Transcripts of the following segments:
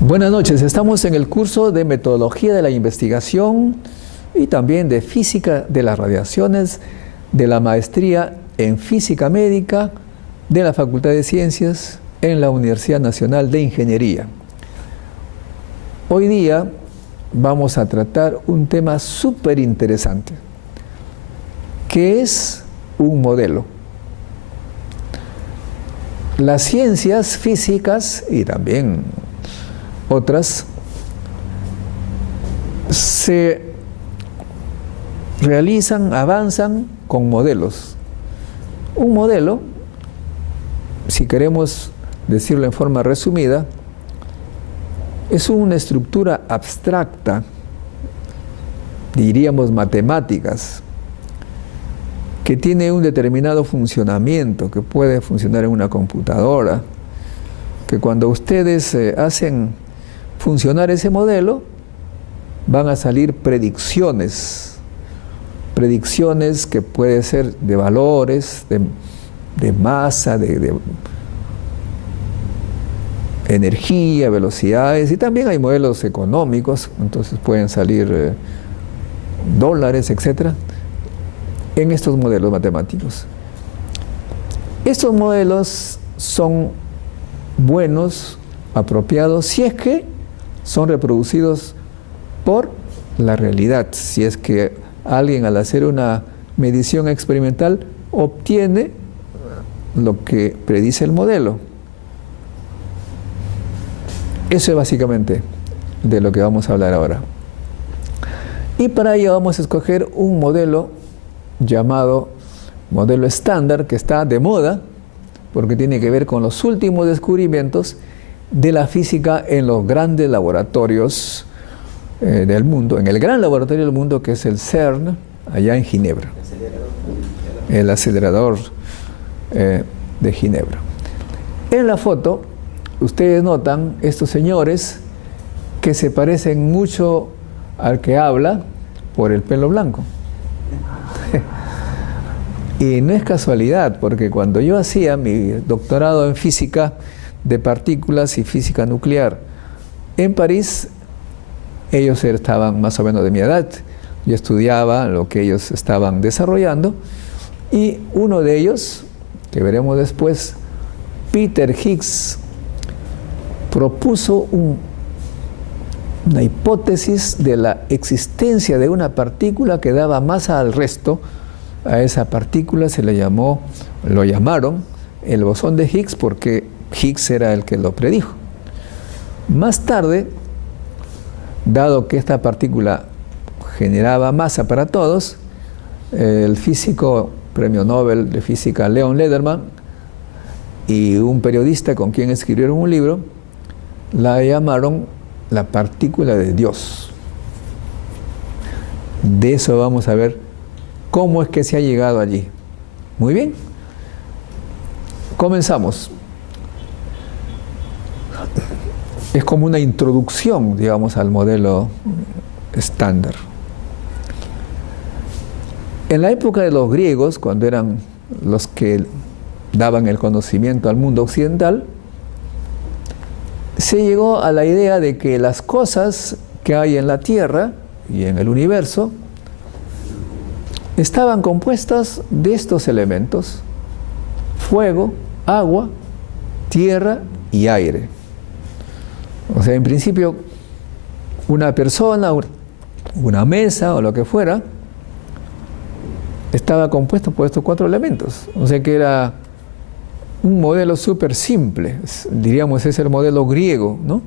Buenas noches, estamos en el curso de Metodología de la Investigación y también de Física de las Radiaciones de la Maestría en Física Médica de la Facultad de Ciencias en la Universidad Nacional de Ingeniería. Hoy día vamos a tratar un tema súper interesante, que es un modelo. Las ciencias físicas y también otras se realizan, avanzan con modelos. Un modelo, si queremos decirlo en forma resumida, es una estructura abstracta, diríamos matemáticas, que tiene un determinado funcionamiento, que puede funcionar en una computadora, que cuando ustedes hacen funcionar ese modelo, van a salir predicciones que pueden ser de valores, de masa, de energía, velocidades, y también hay modelos económicos, entonces pueden salir dólares, etc. en estos modelos matemáticos. Estos modelos son buenos, apropiados, si es que son reproducidos por la realidad, si es que alguien al hacer una medición experimental obtiene lo que predice el modelo. Eso es básicamente de lo que vamos a hablar ahora. Y para ello vamos a escoger un modelo llamado modelo estándar, que está de moda, porque tiene que ver con los últimos descubrimientos de la física en los grandes laboratorios del mundo, en el gran laboratorio del mundo que es el CERN, allá en Ginebra. El acelerador de Ginebra. En la foto, ustedes notan estos señores que se parecen mucho al que habla por el pelo blanco. Y no es casualidad, porque cuando yo hacía mi doctorado en física de partículas y física nuclear en París, ellos estaban más o menos de mi edad. Yo estudiaba lo que ellos estaban desarrollando y uno de ellos, que veremos después, Peter Higgs, propuso una hipótesis de la existencia de una partícula que daba masa al resto. A esa partícula lo llamaron el bosón de Higgs, porque Higgs era el que lo predijo. Más tarde, dado que esta partícula generaba masa para todos, el físico premio Nobel de física Leon Lederman y un periodista con quien escribieron un libro la llamaron la partícula de Dios. De eso vamos a ver cómo es que se ha llegado allí. Muy bien, comenzamos. Es como una introducción, digamos, al modelo estándar. En la época de los griegos, cuando eran los que daban el conocimiento al mundo occidental, se llegó a la idea de que las cosas que hay en la Tierra y en el universo estaban compuestas de estos elementos: fuego, agua, tierra y aire. O sea, en principio, una persona, una mesa o lo que fuera, estaba compuesto por estos 4 elementos. O sea que era un modelo súper simple, diríamos, es el modelo griego, ¿no?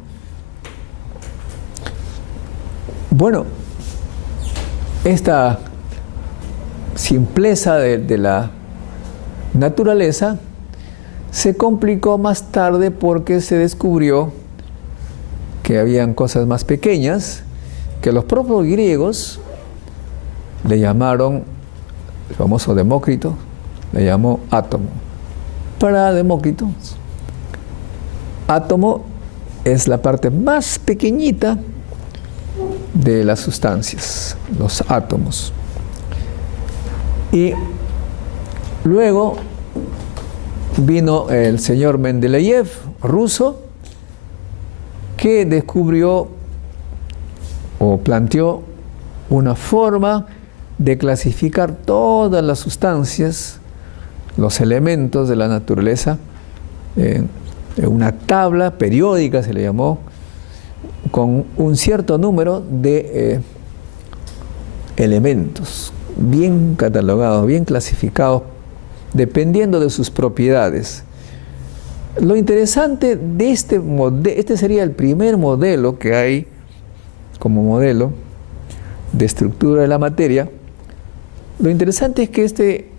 Bueno, esta simpleza de la naturaleza se complicó más tarde porque se descubrió que habían cosas más pequeñas que los propios griegos le llamaron, el famoso Demócrito le llamó átomo. Para Demócrito, átomo es la parte más pequeñita de las sustancias, los átomos. Y luego vino el señor Mendeleev, ruso, que descubrió o planteó una forma de clasificar todas las sustancias, los elementos de la naturaleza, en una tabla periódica se le llamó, con un cierto número de elementos, bien catalogados, bien clasificados, dependiendo de sus propiedades. Lo interesante de este sería el primer modelo que hay como modelo de estructura de la materia. Lo interesante es que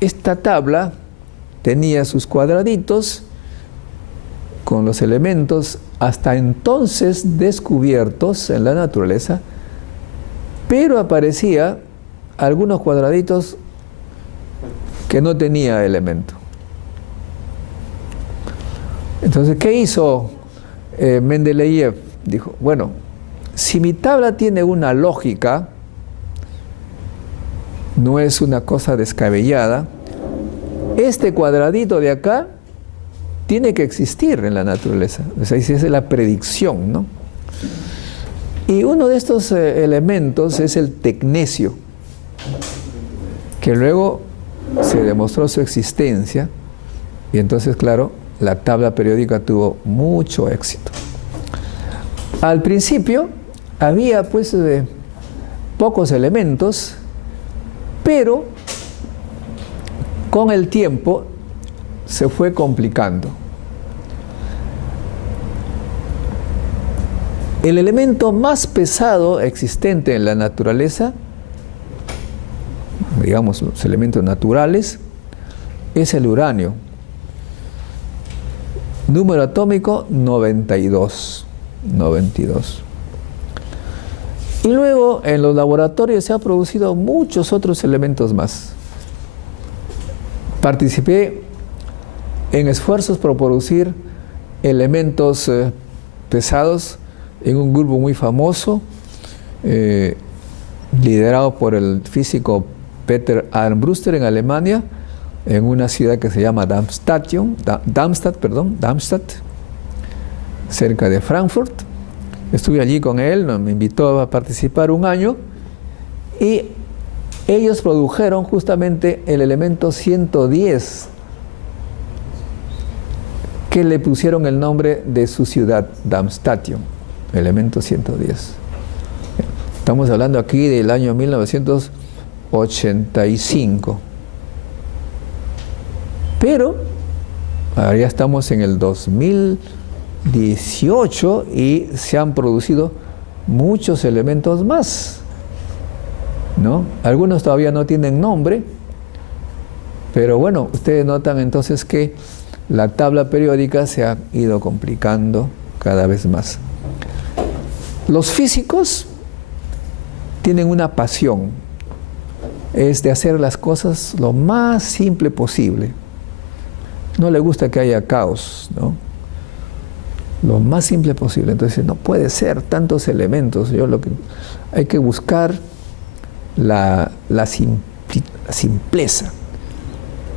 esta tabla tenía sus cuadraditos con los elementos hasta entonces descubiertos en la naturaleza, pero aparecía algunos cuadraditos que no tenía elemento. Entonces, ¿qué hizo Mendeleev? Dijo, bueno, si mi tabla tiene una lógica, no es una cosa descabellada, este cuadradito de acá tiene que existir en la naturaleza. O sea, esa es la predicción, ¿no? Y uno de estos elementos es el tecnecio, que luego se demostró su existencia, y entonces, claro, la tabla periódica tuvo mucho éxito. Al principio había pues pocos elementos, pero con el tiempo se fue complicando. El elemento más pesado existente en la naturaleza, digamos los elementos naturales, es el uranio. Número atómico 92. Y luego en los laboratorios se han producido muchos otros elementos más. Participé en esfuerzos por producir elementos pesados en un grupo muy famoso, liderado por el físico Peter Armbruster en Alemania, en una ciudad que se llama Darmstadt, cerca de Frankfurt. Estuve allí con él, me invitó a participar un año, y ellos produjeron justamente el elemento 110, que le pusieron el nombre de su ciudad, Darmstadt, elemento 110. Estamos hablando aquí del año 1985. Pero ahora ya estamos en el 2018 y se han producido muchos elementos más, ¿no? Algunos todavía no tienen nombre, pero bueno, ustedes notan entonces que la tabla periódica se ha ido complicando cada vez más. Los físicos tienen una pasión, es de hacer las cosas lo más simple posible. No le gusta que haya caos, ¿no? Lo más simple posible. Entonces, no puede ser tantos elementos. Hay que buscar la simpleza.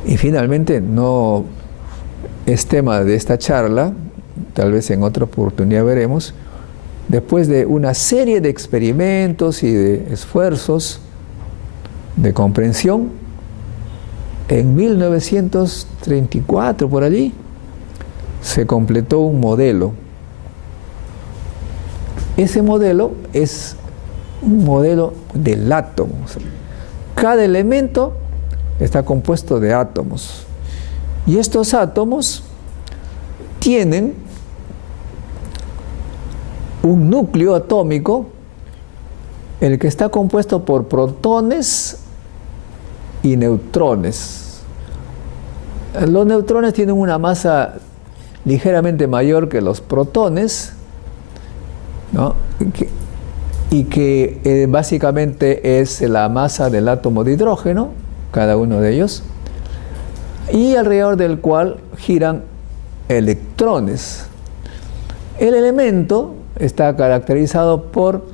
Y finalmente, no es tema de esta charla, tal vez en otra oportunidad veremos, después de una serie de experimentos y de esfuerzos de comprensión, en 1934, por allí, se completó un modelo. Ese modelo es un modelo del átomo. Cada elemento está compuesto de átomos. Y estos átomos tienen un núcleo atómico, el que está compuesto por protones y neutrones. Los neutrones tienen una masa ligeramente mayor que los protones, ¿no? y que básicamente es la masa del átomo de hidrógeno, cada uno de ellos, y alrededor del cual giran electrones. El elemento está caracterizado por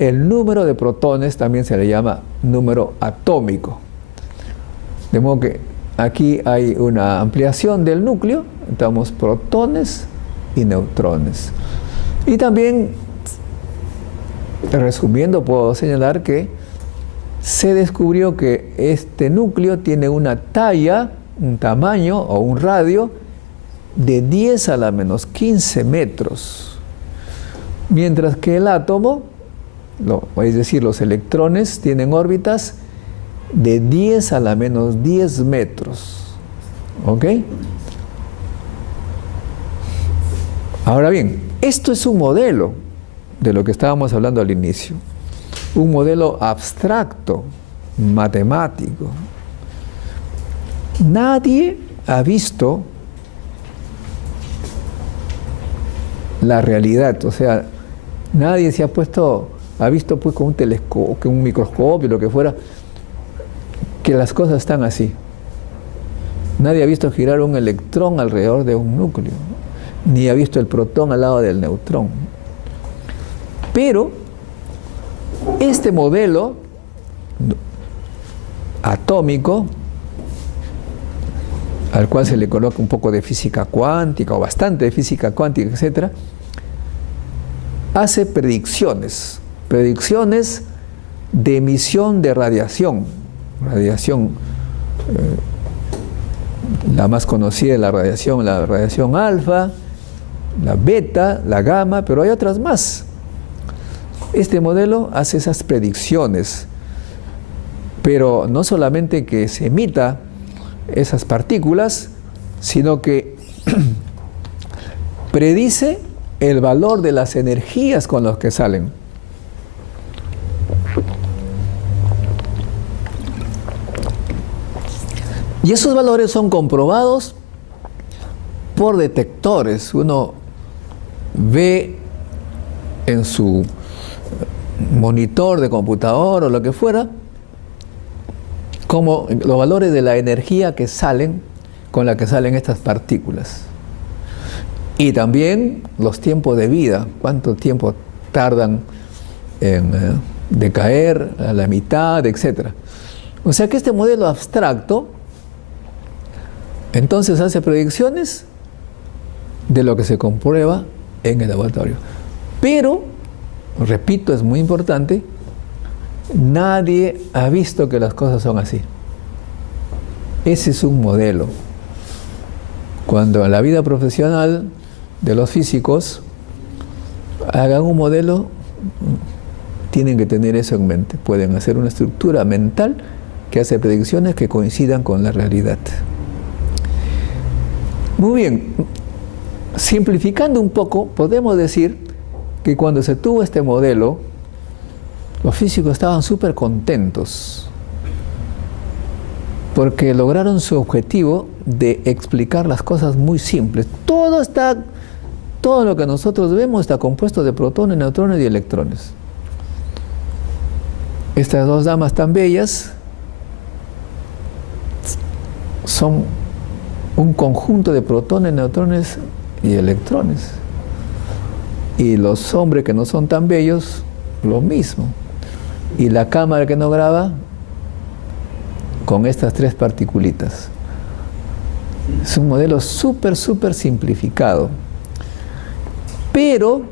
el número de protones, también se le llama número atómico. De modo que aquí hay una ampliación del núcleo, tenemos protones y neutrones. Y también, resumiendo, puedo señalar que se descubrió que este núcleo tiene una talla, un tamaño o un radio de 10 a la menos 15 metros, mientras que el átomo, es decir, los electrones, tienen órbitas de 10 a la menos 10 metros. ¿Ok? Ahora bien, esto es un modelo de lo que estábamos hablando al inicio. Un modelo abstracto, matemático. Nadie ha visto la realidad, o sea, nadie se ha visto pues con un telescopio, con un microscopio, lo que fuera, que las cosas están así. Nadie ha visto girar un electrón alrededor de un núcleo, ni ha visto el protón al lado del neutrón. Pero este modelo atómico, al cual se le coloca un poco de física cuántica o bastante de física cuántica, etc., hace predicciones de emisión de radiación. La más conocida es la radiación alfa, la beta, la gamma, pero hay otras más. Este modelo hace esas predicciones, pero no solamente que se emita esas partículas, sino que predice el valor de las energías con las que salen. Y esos valores son comprobados por detectores. Uno ve en su monitor de computador o lo que fuera, como los valores de la energía que salen, con la que salen estas partículas. Y también los tiempos de vida, cuánto tiempo tardan en decaer, a la mitad, etc. O sea que este modelo abstracto entonces hace predicciones de lo que se comprueba en el laboratorio. Pero, repito, es muy importante, nadie ha visto que las cosas son así. Ese es un modelo. Cuando en la vida profesional de los físicos hagan un modelo, tienen que tener eso en mente. Pueden hacer una estructura mental que hace predicciones que coincidan con la realidad. Muy bien, simplificando un poco, podemos decir que cuando se tuvo este modelo, los físicos estaban súper contentos porque lograron su objetivo de explicar las cosas muy simples. Todo lo que nosotros vemos está compuesto de protones, neutrones y electrones. Estas dos damas tan bellas son un conjunto de protones, neutrones y electrones. Y los hombres que no son tan bellos, lo mismo. Y la cámara que no graba, con estas tres particulitas. Es un modelo súper simplificado. Pero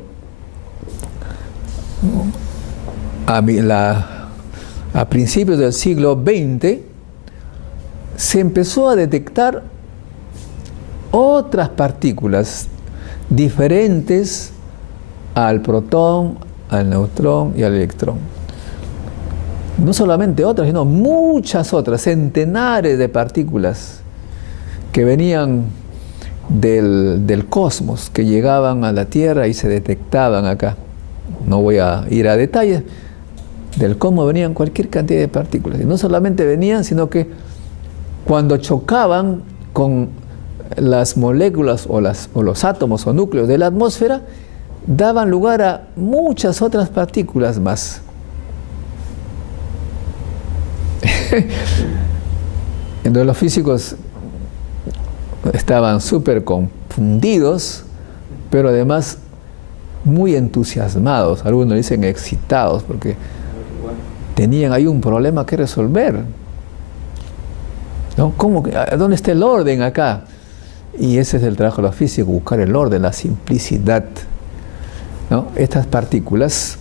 a principios del siglo XX se empezó a detectar otras partículas diferentes al protón, al neutrón y al electrón. No solamente otras, sino muchas otras, centenares de partículas que venían del cosmos, que llegaban a la Tierra y se detectaban acá. No voy a ir a detalles. Del cosmos venían cualquier cantidad de partículas. Y no solamente venían, sino que cuando chocaban con las moléculas o los átomos o núcleos de la atmósfera, daban lugar a muchas otras partículas más. Entonces los físicos estaban súper confundidos, pero además muy entusiasmados, algunos dicen excitados, porque tenían ahí un problema que resolver. ¿No? ¿Dónde está el orden acá? Y ese es el trabajo de los físicos, buscar el orden, la simplicidad. ¿no? Estas partículas,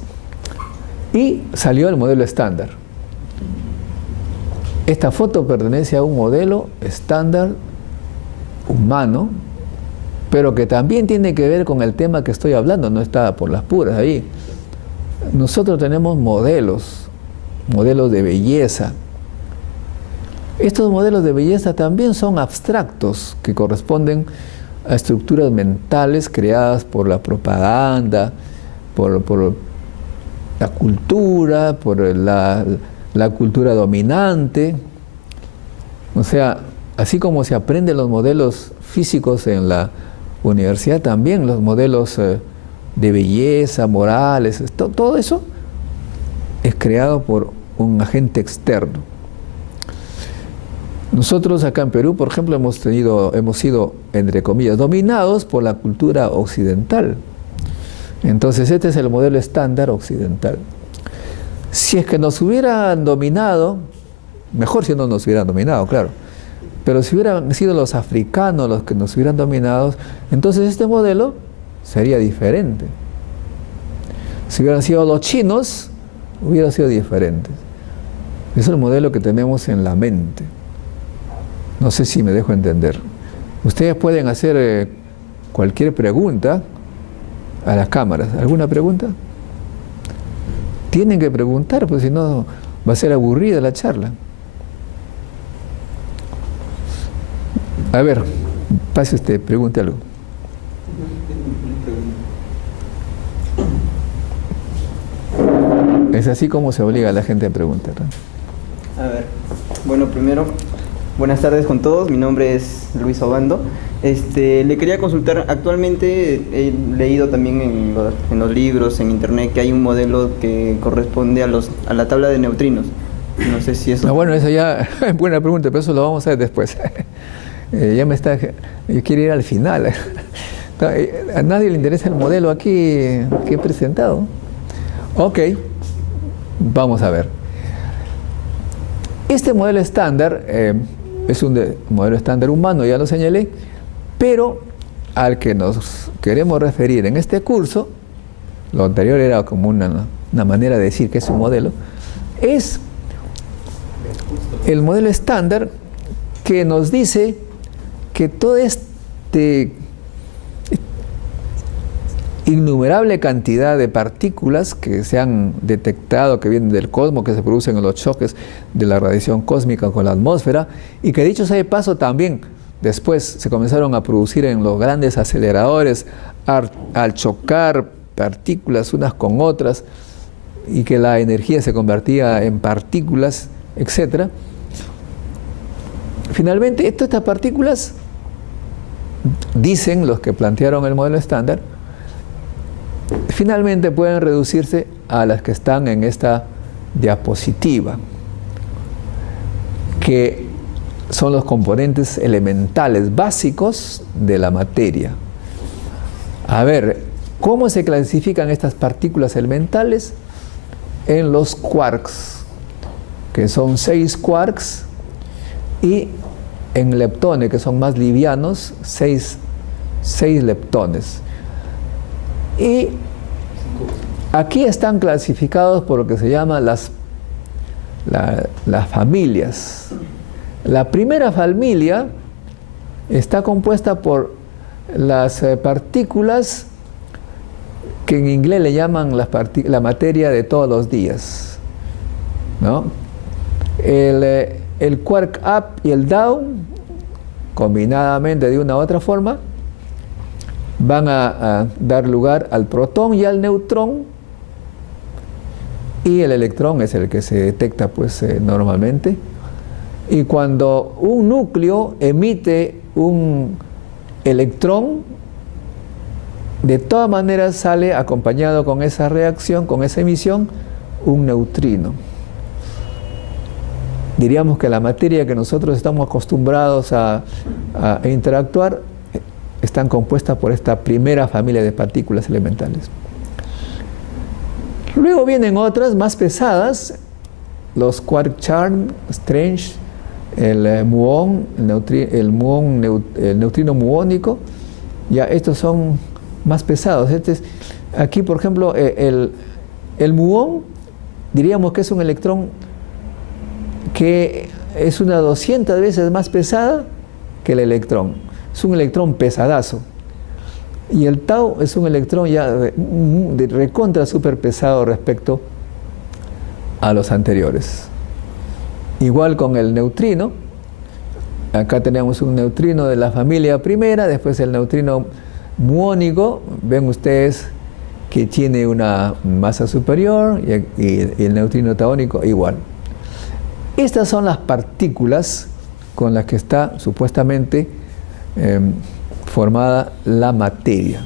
y salió el modelo estándar. Esta foto pertenece a un modelo estándar humano, pero que también tiene que ver con el tema que estoy hablando, no está por las puras ahí. Nosotros tenemos modelos de belleza. Estos modelos de belleza también son abstractos, que corresponden a estructuras mentales creadas por la propaganda, por la cultura, por la cultura dominante. O sea, así como se aprenden los modelos físicos en la universidad, también los modelos de belleza, morales, todo eso es creado por un agente externo. Nosotros acá en Perú, por ejemplo, hemos sido, entre comillas, dominados por la cultura occidental. Entonces, este es el modelo estándar occidental. Si es que nos hubieran dominado, mejor si no nos hubieran dominado, claro, pero si hubieran sido los africanos los que nos hubieran dominado, entonces este modelo sería diferente. Si hubieran sido los chinos, hubiera sido diferente. Es el modelo que tenemos en la mente. No sé si me dejo entender. Ustedes pueden hacer cualquier pregunta a las cámaras. ¿Alguna pregunta? Tienen que preguntar, pues si no va a ser aburrida la charla. A ver, pase usted, pregunte algo. Es así como se obliga a la gente a preguntar, ¿no? A ver, bueno, primero, buenas tardes con todos, mi nombre es Luis Obando. Le quería consultar, actualmente he leído también en los libros, en internet, que hay un modelo que corresponde a la tabla de neutrinos. No sé si eso... No, bueno, esa ya es buena pregunta, pero eso lo vamos a ver después. Yo quiero ir al final. A nadie le interesa el modelo aquí que he presentado. Ok, vamos a ver. Este modelo estándar es un modelo estándar humano, ya lo señalé, pero al que nos queremos referir en este curso, lo anterior era como una manera de decir que es un modelo, es el modelo estándar que nos dice que toda innumerable cantidad de partículas que se han detectado, que vienen del cosmos, que se producen en los choques de la radiación cósmica con la atmósfera, y que dicho sea de paso también después se comenzaron a producir en los grandes aceleradores al chocar partículas unas con otras, y que la energía se convertía en partículas, etc. Finalmente, estas partículas, dicen los que plantearon el modelo estándar, finalmente pueden reducirse a las que están en esta diapositiva, que son los componentes elementales básicos de la materia. A ver, ¿cómo se clasifican estas partículas elementales? En los quarks, que son 6 quarks, y en leptones, que son más livianos, 6 leptones. Y aquí están clasificados por lo que se llama las familias. La primera familia está compuesta por las partículas que en inglés le llaman la materia de todos los días, ¿no? El quark up y el down, combinadamente de una u otra forma, van a dar lugar al protón y al neutrón, y el electrón es el que se detecta pues normalmente. Y cuando un núcleo emite un electrón, de todas maneras sale acompañado con esa reacción, con esa emisión, un neutrino. Diríamos que la materia que nosotros estamos acostumbrados a interactuar están compuestas por esta primera familia de partículas elementales. Luego vienen otras más pesadas, los quark charm, strange, el muón, el neutrino muónico. Ya estos son más pesados. Aquí, por ejemplo, el muón, diríamos que es un electrón que es unas 200 veces más pesada que el electrón. Es un electrón pesadazo. Y el tau es un electrón ya de recontra súper pesado respecto a los anteriores. Igual con el neutrino. Acá tenemos un neutrino de la familia primera, después el neutrino muónico. Ven ustedes que tiene una masa superior y el neutrino taónico igual. Estas son las partículas con las que está supuestamente formada la materia.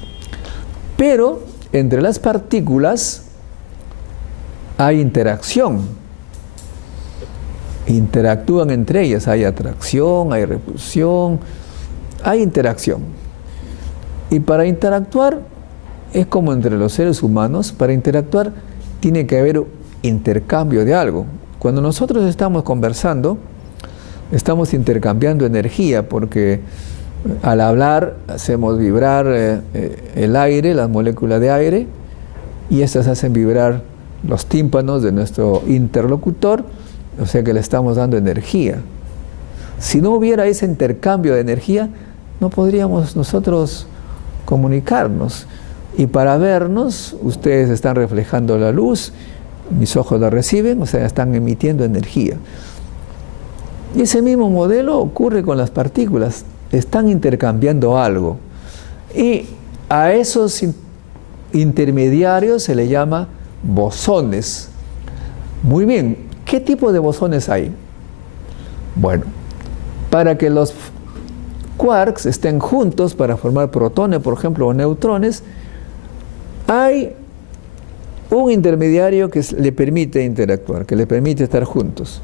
Pero entre las partículas hay interacción. Interactúan entre ellas, hay atracción, hay repulsión, hay interacción. Y para interactuar, es como entre los seres humanos, para interactuar tiene que haber intercambio de algo. Cuando nosotros estamos conversando, estamos intercambiando energía, porque al hablar hacemos vibrar el aire, las moléculas de aire, y estas hacen vibrar los tímpanos de nuestro interlocutor, o sea que le estamos dando energía. Si no hubiera ese intercambio de energía, no podríamos nosotros comunicarnos. Y para vernos, ustedes están reflejando la luz, mis ojos la reciben, o sea, están emitiendo energía. Y ese mismo modelo ocurre con las partículas, están intercambiando algo. Y a esos intermediarios se le llama bosones. Muy bien, ¿qué tipo de bosones hay? Bueno, para que los quarks estén juntos para formar protones, por ejemplo, o neutrones, hay un intermediario que le permite interactuar, que le permite estar juntos.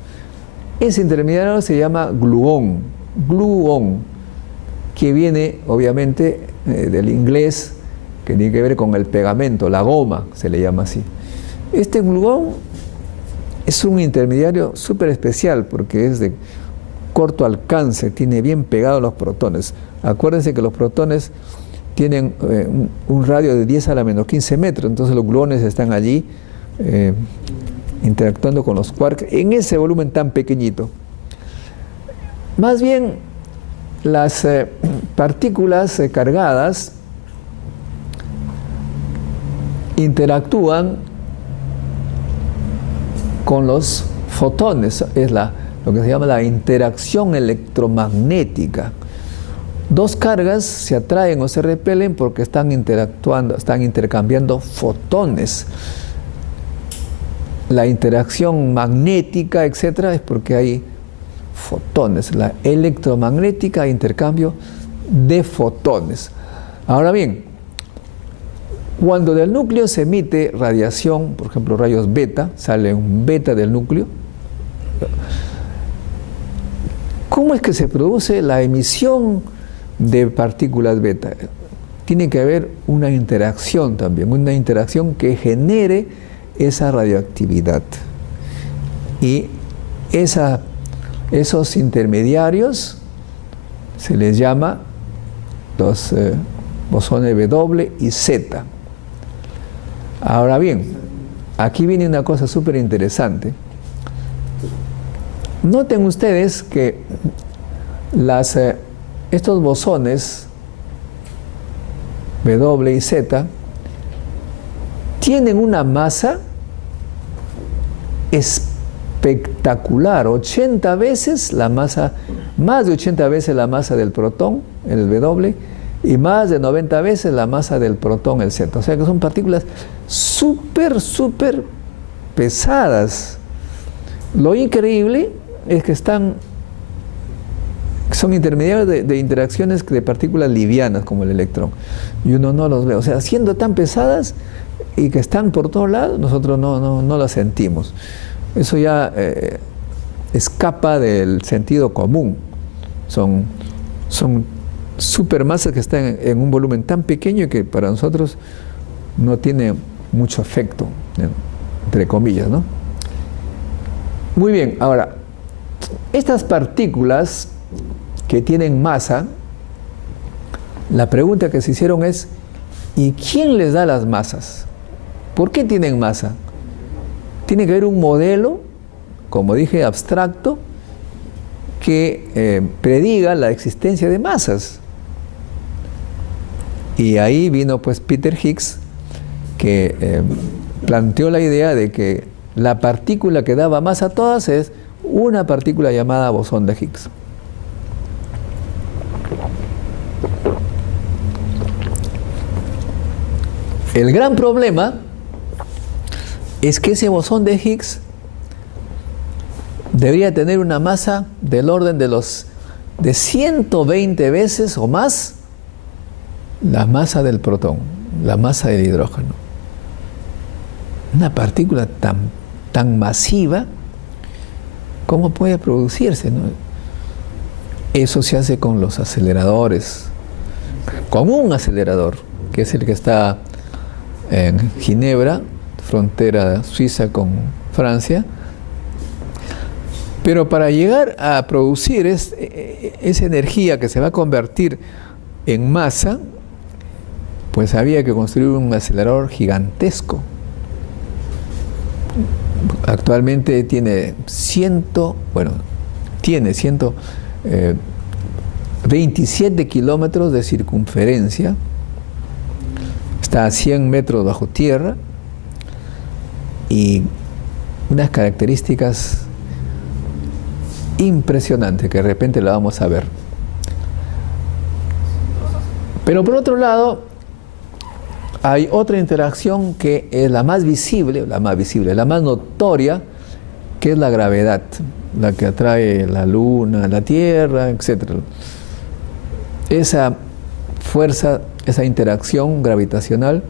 Ese intermediario se llama gluón, que viene obviamente del inglés, que tiene que ver con el pegamento, la goma, se le llama así. Este gluón es un intermediario súper especial porque es de corto alcance, tiene bien pegados los protones. Acuérdense que los protones tienen un radio de 10 a la menos 15 metros, entonces los gluones están allí interactuando con los quarks en ese volumen tan pequeñito. Más bien, las partículas cargadas interactúan con los fotones, es lo que se llama la interacción electromagnética. Dos cargas se atraen o se repelen porque están interactuando, están intercambiando fotones. La interacción magnética, etcétera, es porque hay fotones. La electromagnética, intercambio de fotones. Ahora bien, cuando del núcleo se emite radiación, por ejemplo rayos beta, sale un beta del núcleo. ¿Cómo es que se produce la emisión de partículas beta? Tiene que haber una interacción también, una interacción que genere esa radioactividad. Y esos intermediarios se les llama los bosones W y Z. Ahora bien, aquí viene una cosa súper interesante. Noten ustedes que estos bosones W y Z tienen una masa espectacular, 80 veces la masa, más de 80 veces la masa del protón, el W, y más de 90 veces la masa del protón, el Z. O sea que son partículas súper pesadas. Lo increíble es que son intermediarios de interacciones de partículas livianas como el electrón, y uno no los ve. O sea, siendo tan pesadas y que están por todos lados, nosotros no las sentimos. Eso ya escapa del sentido común. Son supermasas que están en un volumen tan pequeño que para nosotros no tiene mucho efecto, entre comillas, ¿no? Muy bien, ahora, estas partículas que tienen masa, la pregunta que se hicieron es, ¿Y quién les da las masas? ¿Por qué tienen masa? Tiene que haber un modelo, como dije, abstracto, que prediga la existencia de masas. Y ahí vino pues Peter Higgs, que planteó la idea de que la partícula que daba masa a todas es una partícula llamada bosón de Higgs. El gran problema es que ese bosón de Higgs debería tener una masa del orden de 120 veces o más la masa del protón, la masa del hidrógeno. Una partícula tan masiva, ¿cómo puede producirse, no? Eso se hace con los aceleradores, con un acelerador, que es el que está en Ginebra, frontera suiza con Francia. Pero para llegar a producir esa energía que se va a convertir en masa, pues había que construir un acelerador gigantesco. Actualmente tiene 127 kilómetros de circunferencia, está a 100 metros bajo tierra y unas características impresionantes que de repente la vamos a ver. Pero por otro lado, hay otra interacción que es la más visible, la más notoria, que es la gravedad, la que atrae la Luna, la Tierra, etc. Esa fuerza, esa interacción gravitacional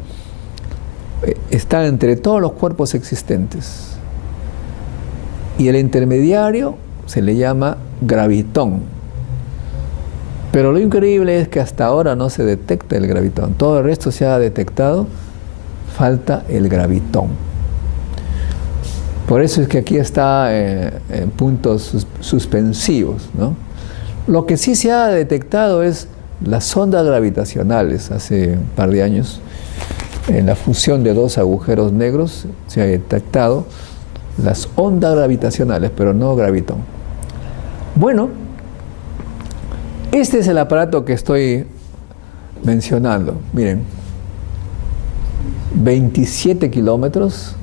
está entre todos los cuerpos existentes. Y el intermediario se le llama gravitón. Pero lo increíble es que hasta ahora no se detecta el gravitón. Todo el resto se ha detectado, falta el gravitón. Por eso es que aquí está en puntos suspensivos, ¿no? Lo que sí se ha detectado es las ondas gravitacionales. Hace un par de años, en la fusión de dos agujeros negros, se ha detectado las ondas gravitacionales, pero no gravitón. Bueno, este es el aparato que estoy mencionando. Miren, 27 kilómetros,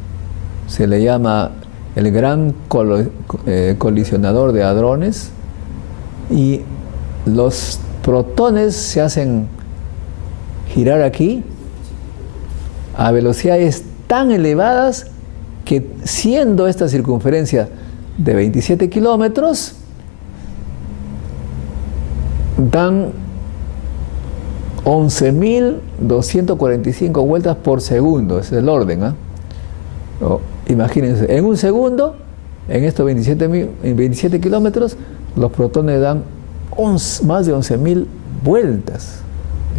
se le llama el gran colisionador de hadrones, y los protones se hacen girar aquí a velocidades tan elevadas que, siendo esta circunferencia de 27 kilómetros, dan 11.245 vueltas por segundo. Ese es el orden, ¿eh? Imagínense, en un segundo, en estos 27 kilómetros, los protones dan más de 11.000 vueltas.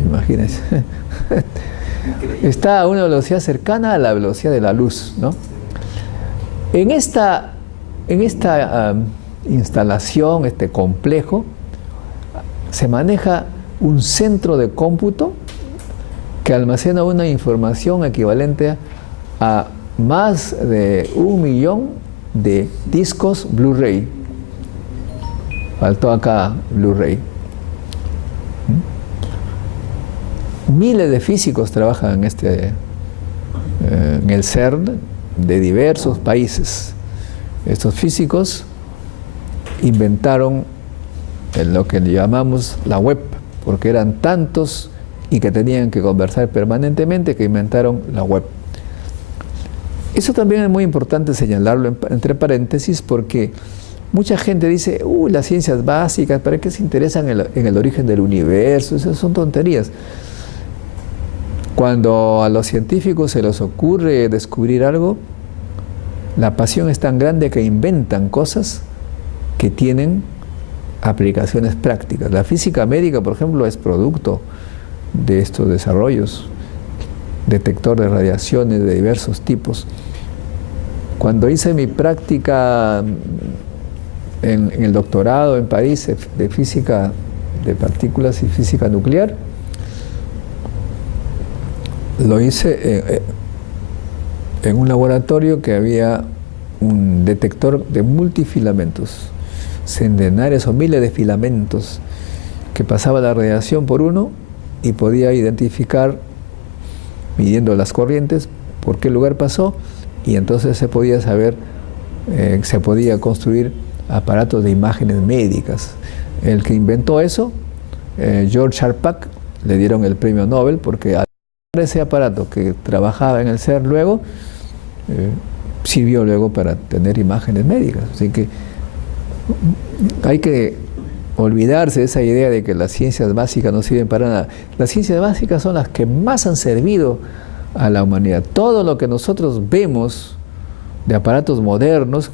Imagínense. Está a una velocidad cercana a la velocidad de la luz, ¿no? En esta instalación, este complejo, se maneja un centro de cómputo que almacena una información equivalente a más de 1 millón de discos Blu-ray. Faltó acá Blu-ray. Miles de físicos trabajan en el CERN de diversos países. Estos físicos inventaron lo que llamamos la web, porque eran tantos y que tenían que conversar permanentemente que inventaron la web. Eso también es muy importante señalarlo entre paréntesis, porque mucha gente dice, las ciencias básicas, ¿para qué se interesan en el origen del universo? Esas son tonterías. Cuando a los científicos se les ocurre descubrir algo, la pasión es tan grande que inventan cosas que tienen aplicaciones prácticas. La física médica, por ejemplo, es producto de estos desarrollos. Detector de radiaciones de diversos tipos. Cuando hice mi práctica en el doctorado en París de física de partículas y física nuclear, Lo hice en un laboratorio que había un detector de multifilamentos, centenares o miles de filamentos, que pasaba la radiación por uno y podía identificar, midiendo las corrientes, por qué lugar pasó, y entonces se podía saber, se podía construir aparatos de imágenes médicas. El que inventó eso, George Charpak, le dieron el premio Nobel porque ese aparato que trabajaba en el CERN luego, sirvió luego para tener imágenes médicas. Así que hay que olvidarse de esa idea de que las ciencias básicas no sirven para nada. Las ciencias básicas son las que más han servido a la humanidad. Todo lo que nosotros vemos de aparatos modernos,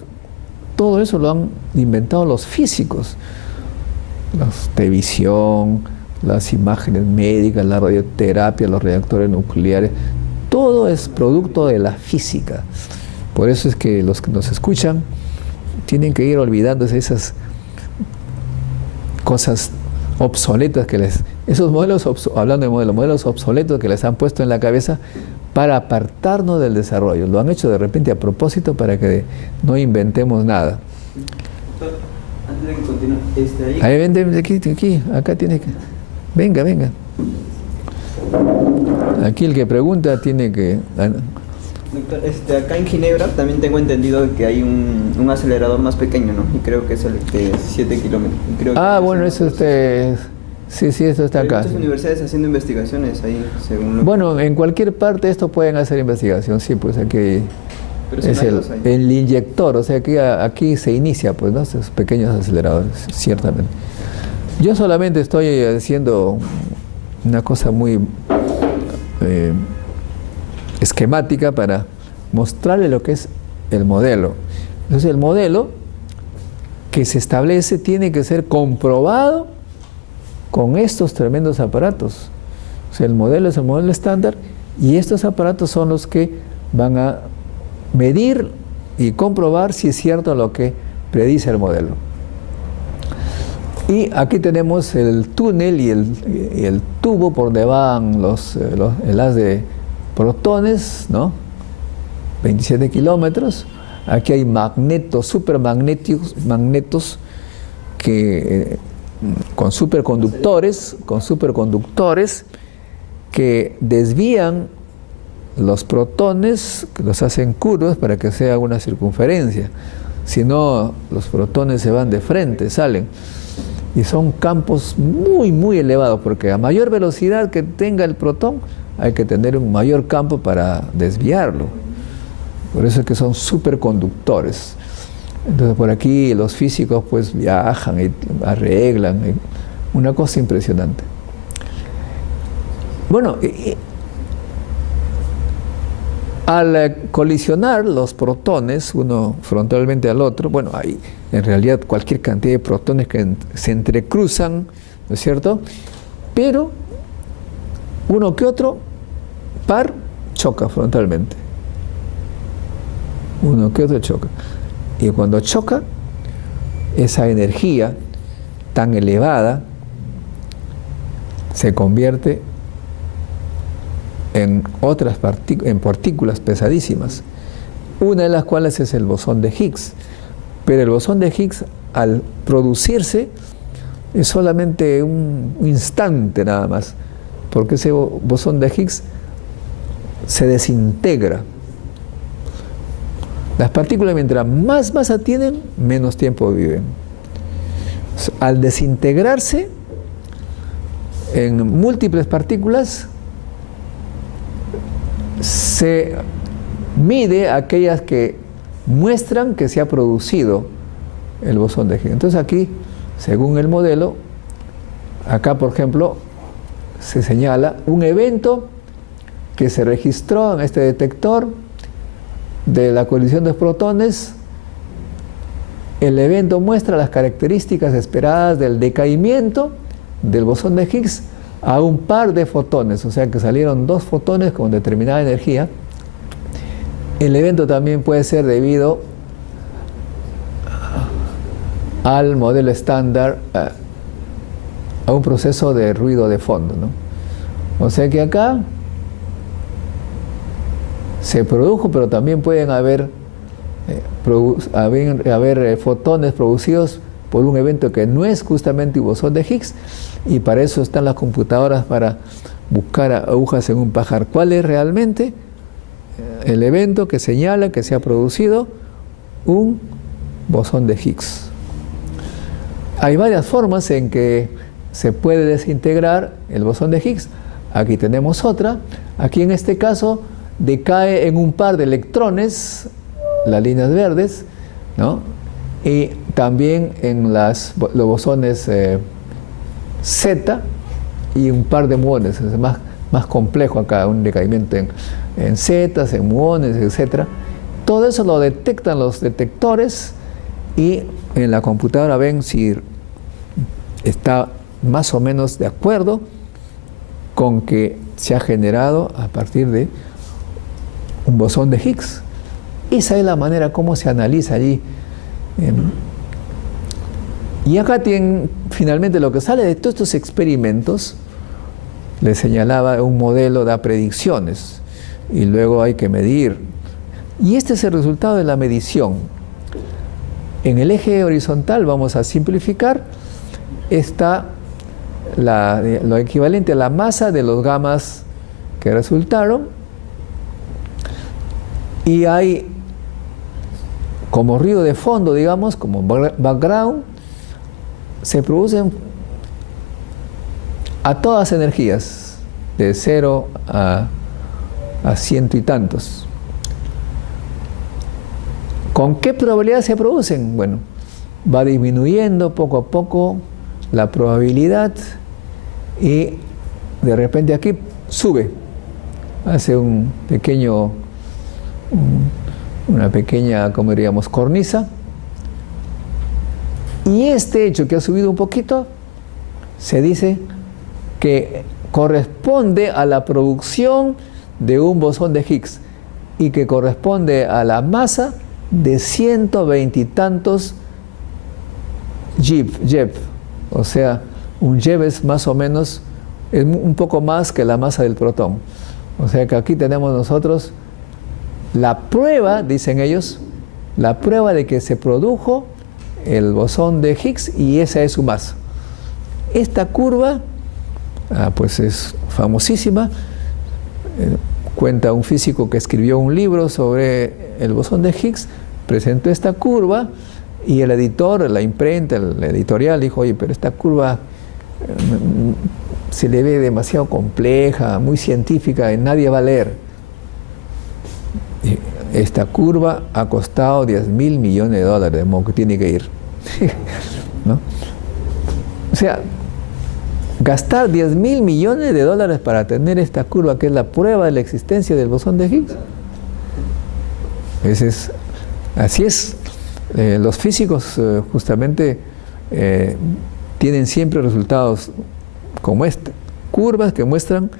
todo eso lo han inventado los físicos. Las televisión, las imágenes médicas, la radioterapia, los reactores nucleares, todo es producto de la física. Por eso es que los que nos escuchan tienen que ir olvidándose esas cosas obsoletas esos modelos, hablando de modelos obsoletos que les han puesto en la cabeza para apartarnos del desarrollo. Lo han hecho de repente a propósito para que no inventemos nada. Antes de que continúe, ahí vente aquí, acá tiene que... Venga. Aquí el que pregunta tiene que... Doctor, acá en Ginebra también tengo entendido que hay un acelerador más pequeño, ¿no? Y creo que es el de 7 kilómetros. Bueno, eso sí, esto está acá. Hay muchas universidades haciendo investigaciones ahí, según Bueno, en cualquier parte esto pueden hacer investigación, sí, pues aquí es el inyector, o sea que aquí se inicia, pues, ¿no? Estos pequeños aceleradores, ciertamente. Yo solamente estoy haciendo una cosa muy esquemática para mostrarle lo que es el modelo. Entonces el modelo que se establece tiene que ser comprobado con estos tremendos aparatos. O sea, el modelo es el modelo estándar y estos aparatos son los que van a medir y comprobar si es cierto lo que predice el modelo. Y aquí tenemos el túnel y el tubo por donde van el haz de protones, ¿no? 27 kilómetros. Aquí hay magnetos, supermagnetos que con superconductores que desvían los protones, que los hacen curvas para que sea una circunferencia. Si no, los protones se van de frente, salen. Y son campos muy, muy elevados, porque a mayor velocidad que tenga el protón, hay que tener un mayor campo para desviarlo. Por eso es que son superconductores. Entonces por aquí los físicos pues viajan y arreglan, una cosa impresionante. Bueno, al colisionar los protones, uno frontalmente al otro, bueno, hay en realidad cualquier cantidad de protones que se entrecruzan, ¿no es cierto? Pero uno que otro par choca frontalmente. Uno que otro choca. Y cuando choca, esa energía tan elevada se convierte en otras partículas pesadísimas, una de las cuales es el bosón de Higgs. Pero el bosón de Higgs, al producirse, es solamente un instante nada más, porque ese bosón de Higgs se desintegra. Las partículas, mientras más masa tienen, menos tiempo viven. Al desintegrarse en múltiples partículas, se mide aquellas que muestran que se ha producido el bosón de Higgs. Entonces aquí, según el modelo, acá por ejemplo, se señala un evento que se registró en este detector de la colisión de protones. El evento muestra las características esperadas del decaimiento del bosón de Higgs a un par de fotones, o sea que salieron 2 fotones con determinada energía. El evento también puede ser debido al modelo estándar, a un proceso de ruido de fondo, ¿no? O sea que acá se produjo, pero también pueden haber fotones producidos por un evento que no es justamente un bosón de Higgs, y para eso están las computadoras, para buscar agujas en un pajar. ¿Cuál es realmente el evento que señala que se ha producido un bosón de Higgs? Hay varias formas en que se puede desintegrar el bosón de Higgs. Aquí tenemos otra. Aquí en este caso decae en un par de electrones, las líneas verdes, ¿no? Y también en los bosones Z y un par de muones. Es más complejo acá, un decaimiento en zetas, en muones, etc. Todo eso lo detectan los detectores y en la computadora ven si está más o menos de acuerdo con que se ha generado a partir de un bosón de Higgs. Esa es la manera como se analiza allí. Y acá tienen finalmente lo que sale de todos estos experimentos. Les señalaba, un modelo da predicciones y luego hay que medir. Y este es el resultado de la medición. En el eje horizontal, vamos a simplificar, está lo equivalente a la masa de los gamas que resultaron, y hay como ruido de fondo, digamos, como background, se producen a todas energías, de 0 a 100 y tantos. ¿Con qué probabilidad se producen? Bueno, va disminuyendo poco a poco la probabilidad y de repente aquí sube, hace una pequeña, como diríamos, cornisa. Y este hecho que ha subido un poquito, se dice que corresponde a la producción de un bosón de Higgs y que corresponde a la masa de 120 y tantos JeV. O sea, un JeV es más o menos, es un poco más que la masa del protón. O sea que aquí tenemos nosotros la prueba, dicen ellos, la prueba de que se produjo el bosón de Higgs y esa es su masa. Esta curva, pues es famosísima. Cuenta un físico que escribió un libro sobre el bosón de Higgs, presentó esta curva y el editor, la imprenta, el editorial dijo, oye, pero esta curva se le ve demasiado compleja, muy científica y nadie va a leer. Esta curva ha costado $10.000 millones, de modo que tiene que ir. ¿No? O sea, gastar $10.000 millones para tener esta curva que es la prueba de la existencia del bosón de Higgs. Así es. Los físicos justamente tienen siempre resultados como este, curvas que muestran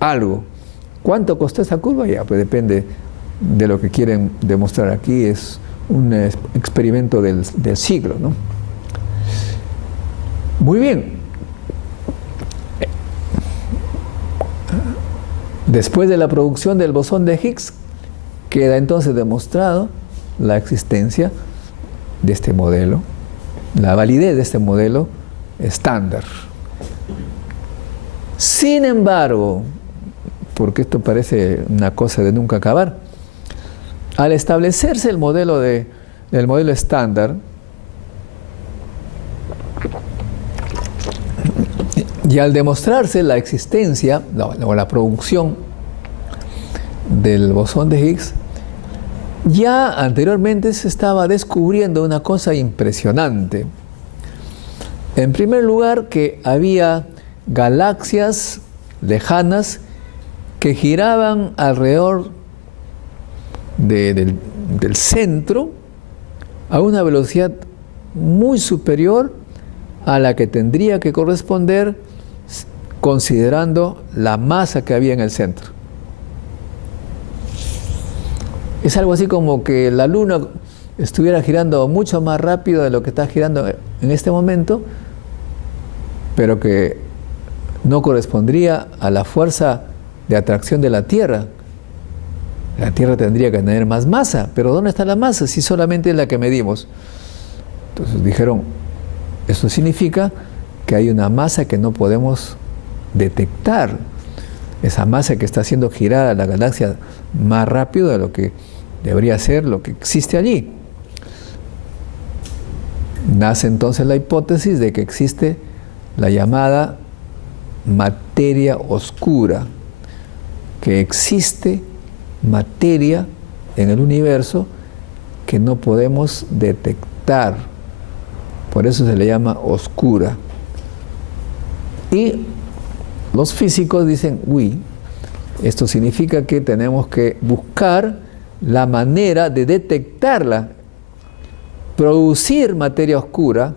algo. ¿Cuánto costó esa curva? Ya, pues depende de lo que quieren demostrar aquí. Es un experimento del siglo, ¿no? Muy bien. Después de la producción del bosón de Higgs, queda entonces demostrado la existencia de este modelo, la validez de este modelo estándar. Sin embargo, porque esto parece una cosa de nunca acabar, al establecerse el modelo estándar y al demostrarse la existencia o la producción del bosón de Higgs, ya anteriormente se estaba descubriendo una cosa impresionante. En primer lugar, que había galaxias lejanas que giraban alrededor del centro a una velocidad muy superior a la que tendría que corresponder considerando la masa que había en el centro. Es algo así como que la Luna estuviera girando mucho más rápido de lo que está girando en este momento, pero que no correspondría a la fuerza de atracción de la Tierra, La Tierra tendría que tener más masa, pero ¿dónde está la masa si solamente es la que medimos? Entonces dijeron, eso significa que hay una masa que no podemos detectar, esa masa que está haciendo girar la galaxia más rápido de lo que debería ser lo que existe allí. Nace entonces la hipótesis de que existe la llamada materia oscura, que existe materia en el universo que no podemos detectar. Por eso se le llama oscura. Y los físicos dicen, uy, esto significa que tenemos que buscar la manera de detectarla, producir materia oscura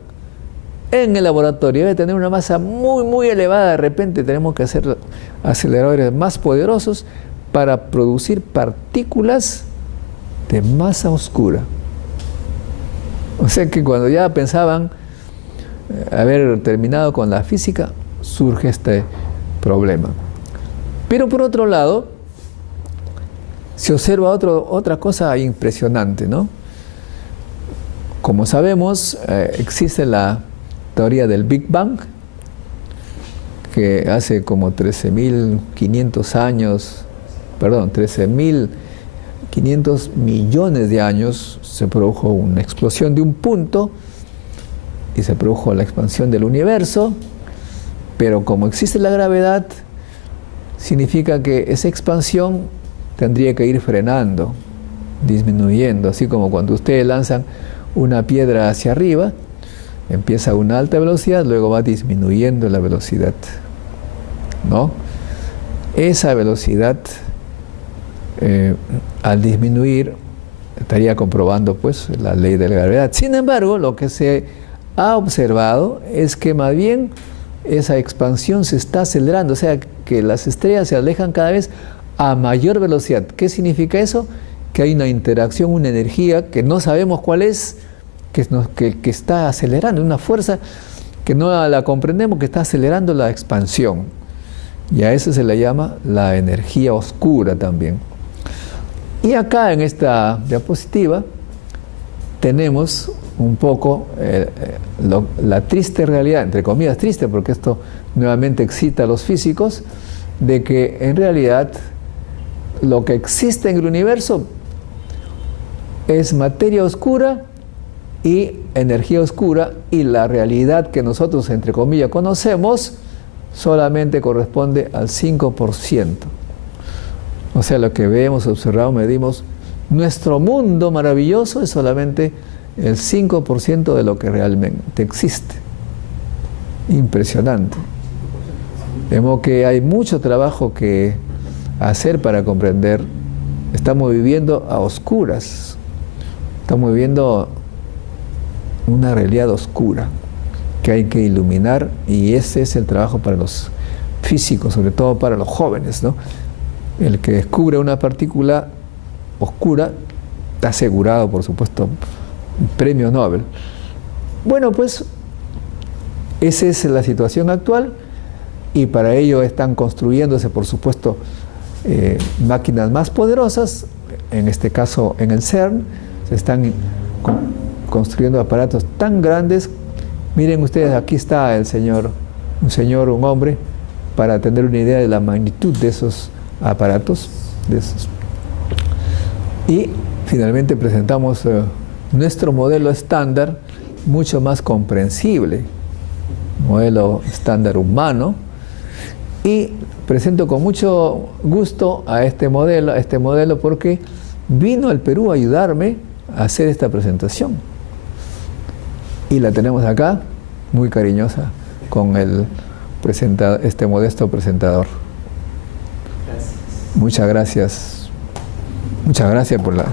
en el laboratorio. Debe tener una masa muy, muy elevada. De repente tenemos que hacer aceleradores más poderosos para producir partículas de masa oscura. O sea que cuando ya pensaban haber terminado con la física, surge este problema. Pero por otro lado, se observa otra cosa impresionante, ¿no? Como sabemos, existe la teoría del Big Bang, que hace como 13.500 millones de años se produjo una explosión de un punto y se produjo la expansión del universo, pero como existe la gravedad, significa que esa expansión tendría que ir frenando, disminuyendo, así como cuando ustedes lanzan una piedra hacia arriba, empieza a una alta velocidad, luego va disminuyendo la velocidad, ¿no? Esa velocidad, al disminuir, estaría comprobando pues la ley de la gravedad. Sin embargo, lo que se ha observado es que más bien esa expansión se está acelerando, o sea, que las estrellas se alejan cada vez a mayor velocidad. ¿Qué significa eso? Que hay una interacción, una energía que no sabemos cuál es, que está acelerando, una fuerza que no la comprendemos, que está acelerando la expansión. Y a eso se le llama la energía oscura también. Y acá en esta diapositiva tenemos un poco la triste realidad, entre comillas triste, porque esto nuevamente excita a los físicos, de que en realidad lo que existe en el universo es materia oscura y energía oscura, y la realidad que nosotros, entre comillas, conocemos solamente corresponde al 5%. O sea, lo que vemos, observamos, medimos, nuestro mundo maravilloso es solamente el 5% de lo que realmente existe. Impresionante. Vemos que hay mucho trabajo que hacer para comprender. Estamos viviendo a oscuras. Estamos viviendo una realidad oscura que hay que iluminar, y ese es el trabajo para los físicos, sobre todo para los jóvenes, ¿no? El que descubre una partícula oscura está asegurado, por supuesto, un premio Nobel. Bueno, pues esa es la situación actual, y para ello están construyéndose, por supuesto, máquinas más poderosas. En este caso, en el CERN, se están construyendo aparatos tan grandes. Miren ustedes, aquí está un hombre, para tener una idea de la magnitud de esos aparatos. Y finalmente presentamos nuestro modelo estándar, mucho más comprensible, modelo estándar humano, y presento con mucho gusto a este modelo porque vino al Perú a ayudarme a hacer esta presentación, y la tenemos acá, muy cariñosa, con este modesto presentador. Gracias. Muchas gracias por la...